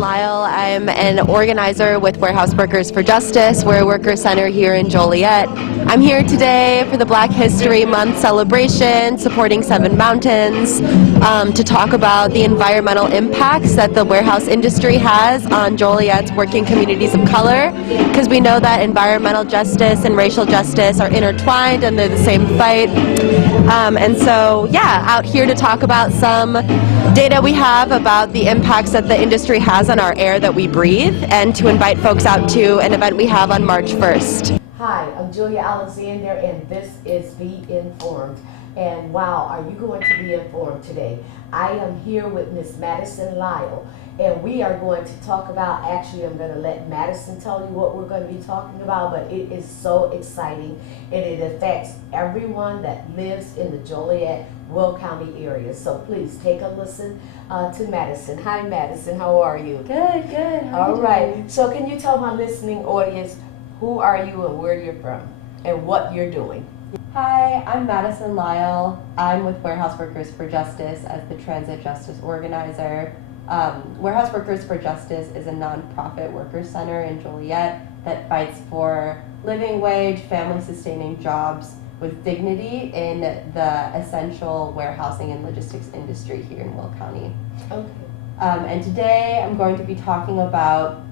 Lyles. I'm an organizer with Warehouse Workers for Justice. We're a worker center here in Joliet. I'm here today for the Black History Month celebration, supporting Seven Mountains, to talk about the environmental impacts that the warehouse industry has on Joliet's working communities of color, because we know that environmental justice and racial justice are intertwined and they're the same fight. And so, yeah, out here to talk about some data we have about the impacts that the industry has on our air that we breathe, and to invite folks out to an event we have on March 1st. Hi, I'm Julia Alexander, and this is Be Informed. And wow, are you going to be informed today? I am here with Miss Madison Lyles, and we are going to talk about, actually I'm going to let Madison tell you what we're going to be talking about, but it is so exciting, and it affects everyone that lives in the Joliet, Will County area. So please take a listen to Madison. Hi Madison, how are you? Good, good. All right, so can you tell my listening audience who are you and where you're from and what you're doing? Hi, I'm Madison Lyles. I'm with Warehouse Workers for Justice as the Transit Justice Organizer. Warehouse Workers for Justice is a nonprofit worker center in Joliet that fights for living wage, family-sustaining jobs with dignity in the essential warehousing and logistics industry here in Will County. Okay. And today I'm going to be talking about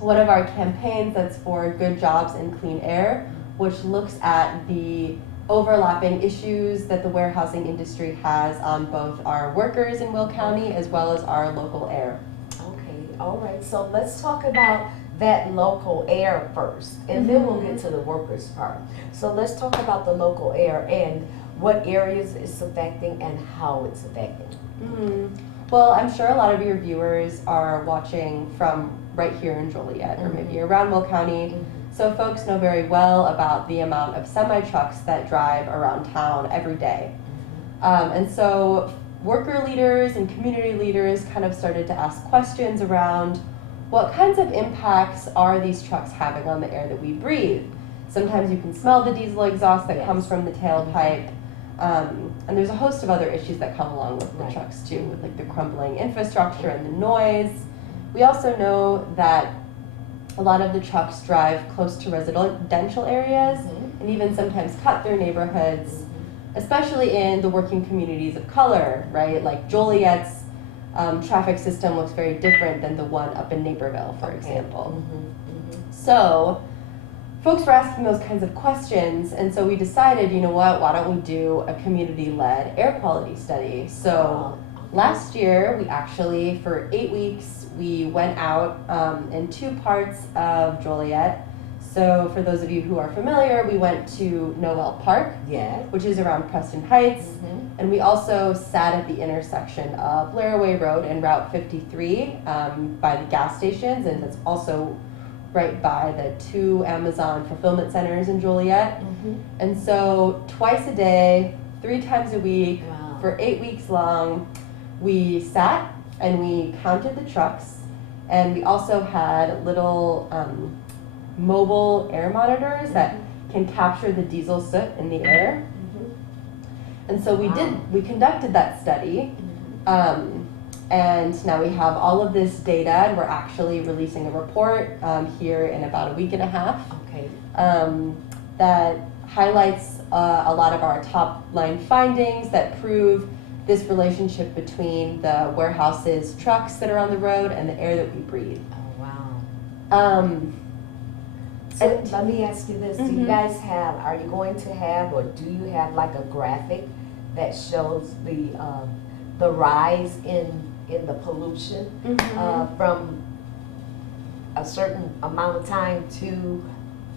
one of our campaigns that's for good jobs and clean air, which looks at the overlapping issues that the warehousing industry has on both our workers in Will County as well as our local air. Okay, all right, so let's talk about that local air first, and then we'll get to the workers part. So let's talk about the local air and what areas it's affecting and how it's affecting. Well, I'm sure a lot of your viewers are watching from right here in Joliet or maybe around Will County. So folks know very well about the amount of semi-trucks that drive around town every day. And so worker leaders and community leaders kind of started to ask questions around what kinds of impacts are these trucks having on the air that we breathe? Sometimes you can smell the diesel exhaust that comes from the tailpipe. And there's a host of other issues that come along with the trucks too, with like the crumbling infrastructure and the noise. We also know that a lot of the trucks drive close to residential areas and even sometimes cut through neighborhoods, especially in the working communities of color, right? Like Joliet's traffic system looks very different than the one up in Naperville, for example. So folks were asking those kinds of questions, and so we decided, you know what, why don't we do a community-led air quality study? So last year, we actually, for 8 weeks, we went out in two parts of Joliet. So for those of you who are familiar, we went to Noel Park, which is around Preston Heights, and we also sat at the intersection of Laraway Road and Route 53 by the gas stations, and that's also right by the two Amazon fulfillment centers in Joliet. And so twice a day, 3 times a week, for 8 weeks long, we sat and we counted the trucks, and we also had little mobile air monitors that can capture the diesel soot in the air. And so we conducted that study, and now we have all of this data, and we're actually releasing a report here in about a week and a half that highlights a lot of our top line findings that prove this relationship between the warehouses, trucks that are on the road, and the air that we breathe. Oh, wow. So let me ask you this, do you guys have, are you going to have, or do you have like a graphic that shows the rise in the pollution from a certain amount of time to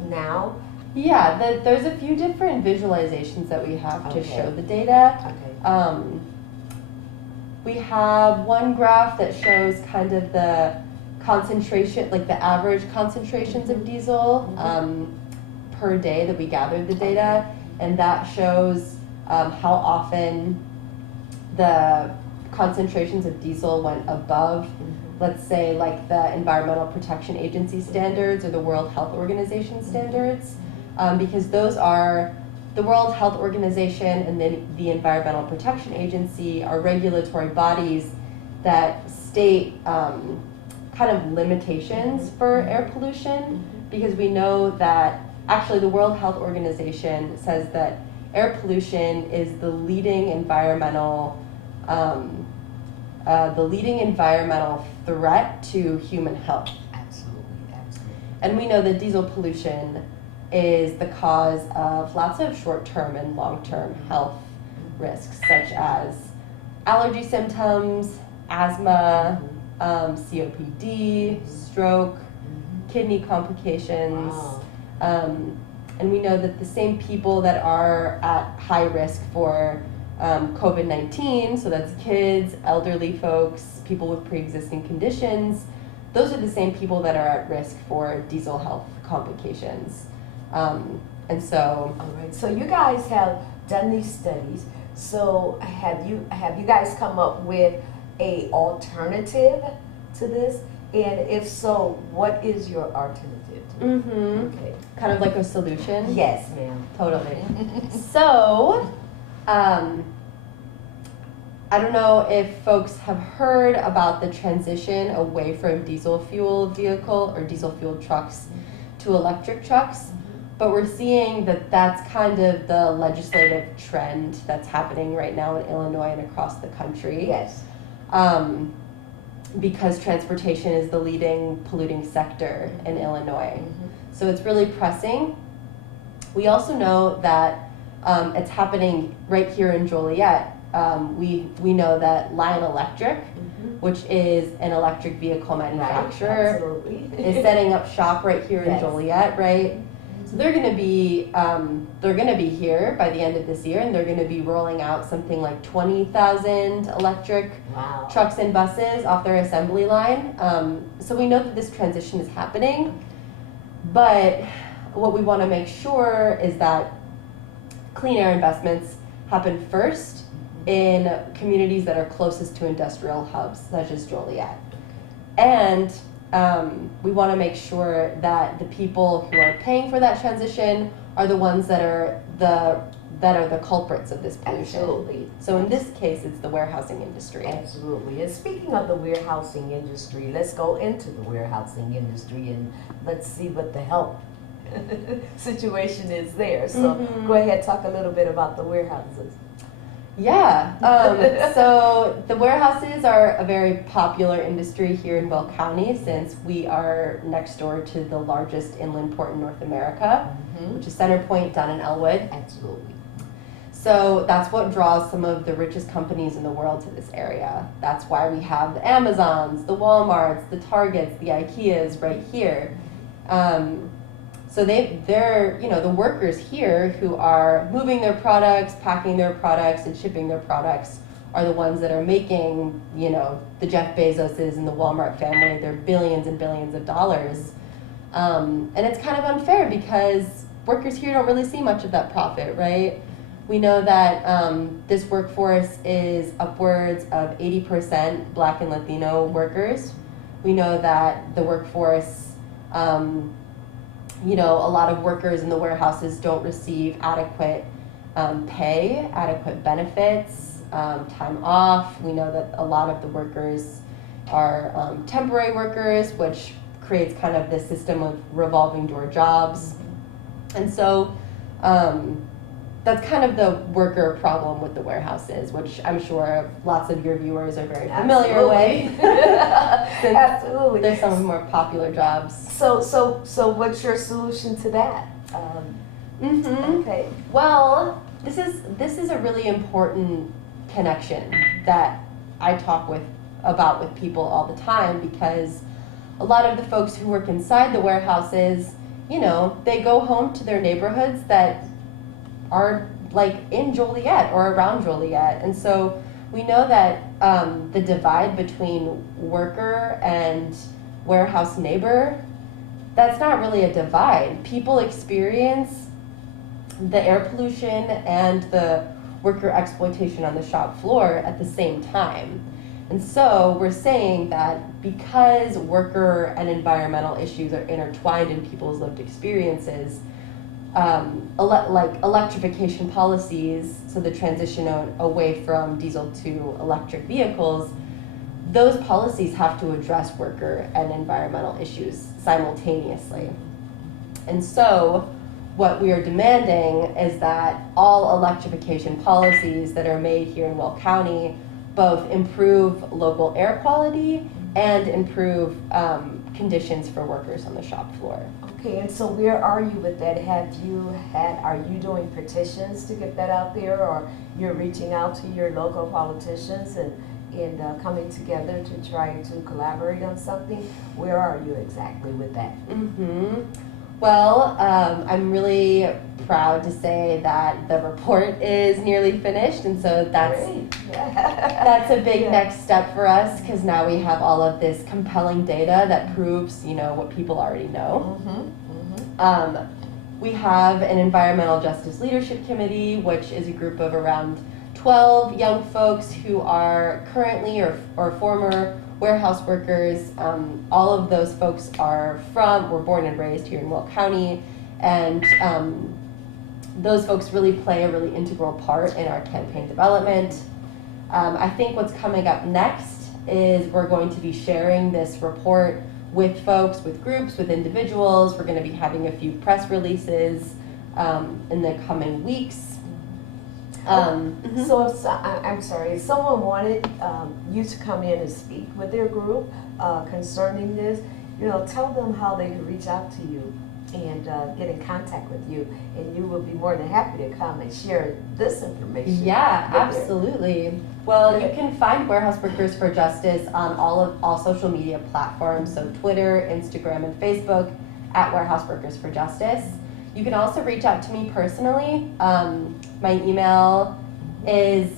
now? Yeah, there's a few different visualizations that we have to show the data. We have one graph that shows kind of the concentration, like the average concentrations of diesel per day that we gathered the data, and that shows how often the concentrations of diesel went above, let's say, like the Environmental Protection Agency standards or the World Health Organization standards, because those are the World Health Organization and the Environmental Protection Agency are regulatory bodies that state kind of limitations for air pollution, because we know that actually the World Health Organization says that air pollution is the leading environmental threat to human health. Absolutely, absolutely. And we know that diesel pollution is the cause of lots of short-term and long-term health risks, such as allergy symptoms, asthma, COPD, stroke, kidney complications. Wow. And we know that the same people that are at high risk for COVID-19, so that's kids, elderly folks, people with pre-existing conditions, those are the same people that are at risk for diesel health complications. And so, all right. So you guys have done these studies. So have you guys come up with a alternative to this? And if so, what is your alternative to it? Okay. Kind of like a solution. Yes, ma'am. Totally. So, I don't know if folks have heard about the transition away from diesel fuel vehicle or diesel fuel trucks to electric trucks, but we're seeing that that's kind of the legislative trend that's happening right now in Illinois and across the country. Yes. Because transportation is the leading polluting sector in Illinois. So it's really pressing. We also know that it's happening right here in Joliet. We know that Lyles Electric, which is an electric vehicle manufacturer, is setting up shop right here in Joliet, right? So they're going to be here by the end of this year, and they're going to be rolling out something like 20,000 electric trucks and buses off their assembly line. So we know that this transition is happening, but what we want to make sure is that clean air investments happen first in communities that are closest to industrial hubs, such as Joliet. And we want to make sure that the people who are paying for that transition are the ones that are the culprits of this pollution. Absolutely. So in this case, it's the warehousing industry. Absolutely. And speaking of the warehousing industry, let's go into the warehousing industry and let's see what the help situation is there. So go ahead, talk a little bit about the warehouses. Yeah, so the warehouses are a very popular industry here in Will County, since we are next door to the largest inland port in North America, which is Center Point down in Elwood. Absolutely. So that's what draws some of the richest companies in the world to this area. That's why we have the Amazons, the Walmarts, the Targets, the IKEAs right here. So they're the workers here who are moving their products, packing their products, and shipping their products are the ones that are making, the Jeff Bezoses and the Walmart family their billions and billions of dollars. And it's kind of unfair because workers here don't really see much of that profit, right? We know that this workforce is upwards of 80% Black and Latino workers. We know that the workforce, a lot of workers in the warehouses don't receive adequate pay, adequate benefits, time off. We know that a lot of the workers are temporary workers, which creates kind of this system of revolving door jobs. And so that's kind of the worker problem with the warehouses, which I'm sure lots of your viewers are very familiar with. Absolutely. They're some of the more popular jobs. So what's your solution to that? Okay. Well, this is a really important connection that I talk about with people all the time, because a lot of the folks who work inside the warehouses, they go home to their neighborhoods that are like in Joliet or around Joliet. And so we know that the divide between worker and warehouse neighbor, that's not really a divide. People experience the air pollution and the worker exploitation on the shop floor at the same time. And so we're saying that because worker and environmental issues are intertwined in people's lived experiences, like electrification policies, so the transition away from diesel to electric vehicles, those policies have to address worker and environmental issues simultaneously. And so what we are demanding is that all electrification policies that are made here in Will County both improve local air quality and improve conditions for workers on the shop floor. Okay, and so where are you with that? Are you doing petitions to get that out there, or you're reaching out to your local politicians and coming together to try to collaborate on something? Where are you exactly with that? Well, I'm really proud to say that the report is nearly finished, and so that's a big next step for us, because now we have all of this compelling data that proves, what people already know. We have an Environmental Justice Leadership Committee, which is a group of around 12 young folks who are currently or former warehouse workers. All of those folks were born and raised here in Will County, and those folks really play a really integral part in our campaign development. I think what's coming up next is we're going to be sharing this report with folks, with groups, with individuals. We're going to be having a few press releases in the coming weeks. So I'm sorry, if someone wanted you to come in and speak with their group concerning this, tell them how they can reach out to you and get in contact with you, and you will be more than happy to come and share this information. Yeah, absolutely. Well, you can find Warehouse Workers for Justice on all social media platforms, so Twitter, Instagram, and Facebook at Warehouse Workers for Justice. You can also reach out to me personally. My email is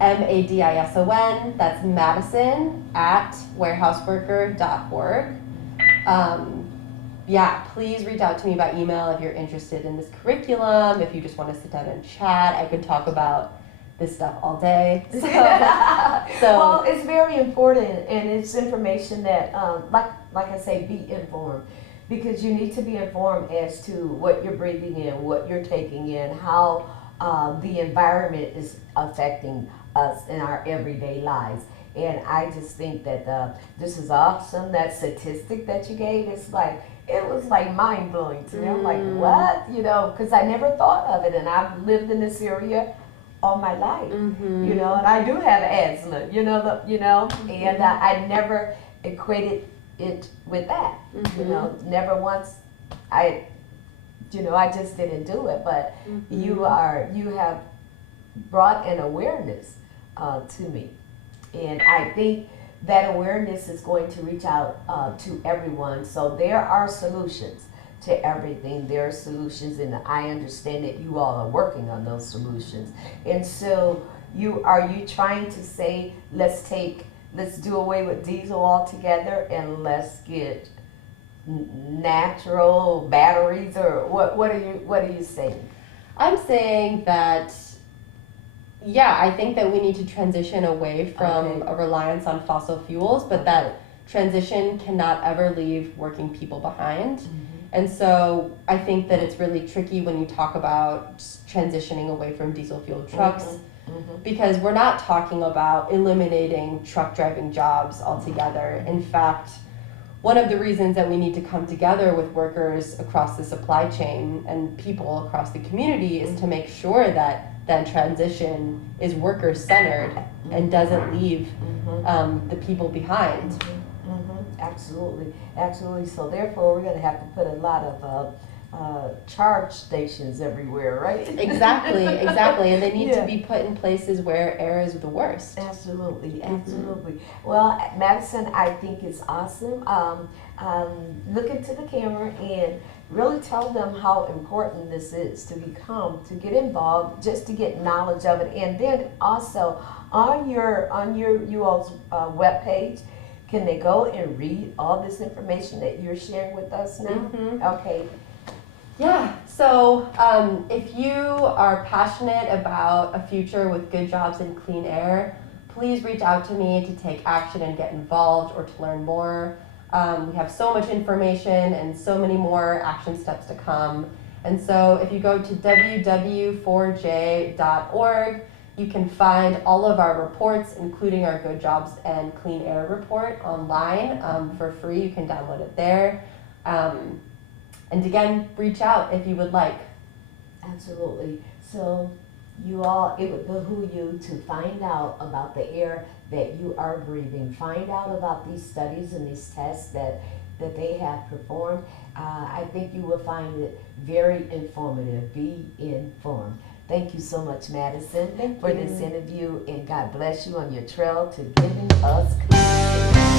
Madison, that's Madison at warehouseworker.org. Please reach out to me by email if you're interested in this curriculum, if you just want to sit down and chat. I could talk about this stuff all day. Well, it's very important, and it's information that, like I say, be informed. Because you need to be informed as to what you're breathing in, what you're taking in, how the environment is affecting us in our everyday lives. And I just think that this is awesome. That statistic that you gave, it was like mind blowing to me. I'm like, what? Because I never thought of it, and I've lived in this area all my life. And I do have asthma. And I never equated it with that. Never once. I just didn't do it. But you have brought an awareness to me, and I think that awareness is going to reach out to everyone. So there are solutions to everything. There are solutions, and I understand that you all are working on those solutions. And so are you trying to say, let's do away with diesel altogether and let's get natural batteries, or what are you saying? I'm saying that, I think that we need to transition away from a reliance on fossil fuels, but that transition cannot ever leave working people behind. And so I think that it's really tricky when you talk about transitioning away from diesel fueled trucks. Because we're not talking about eliminating truck driving jobs altogether. In fact, one of the reasons that we need to come together with workers across the supply chain and people across the community is to make sure that that transition is worker centered and doesn't leave the people behind. Absolutely. So therefore, we're going to have to put a lot of charge stations everywhere, right? Exactly, and they need to be put in places where air is the worst. Absolutely. Well, Madison, I think it's awesome. Look into the camera and really tell them how important this is to get involved, just to get knowledge of it, and then also on your you all's webpage. Can they go and read all this information that you're sharing with us now? Okay. Yeah, so if you are passionate about a future with good jobs and clean air, please reach out to me to take action and get involved or to learn more. We have so much information and so many more action steps to come. And so if you go to www4j.org, You can find all of our reports, including our Good Jobs and Clean Air report, online for free. You can download it there. And again, reach out if you would like. Absolutely. So you all, it would behoove you to find out about the air that you are breathing. Find out about these studies and these tests that they have performed. I think you will find it very informative. Be informed. Thank you so much, Madison, for this interview, and God bless you on your trail to giving us community.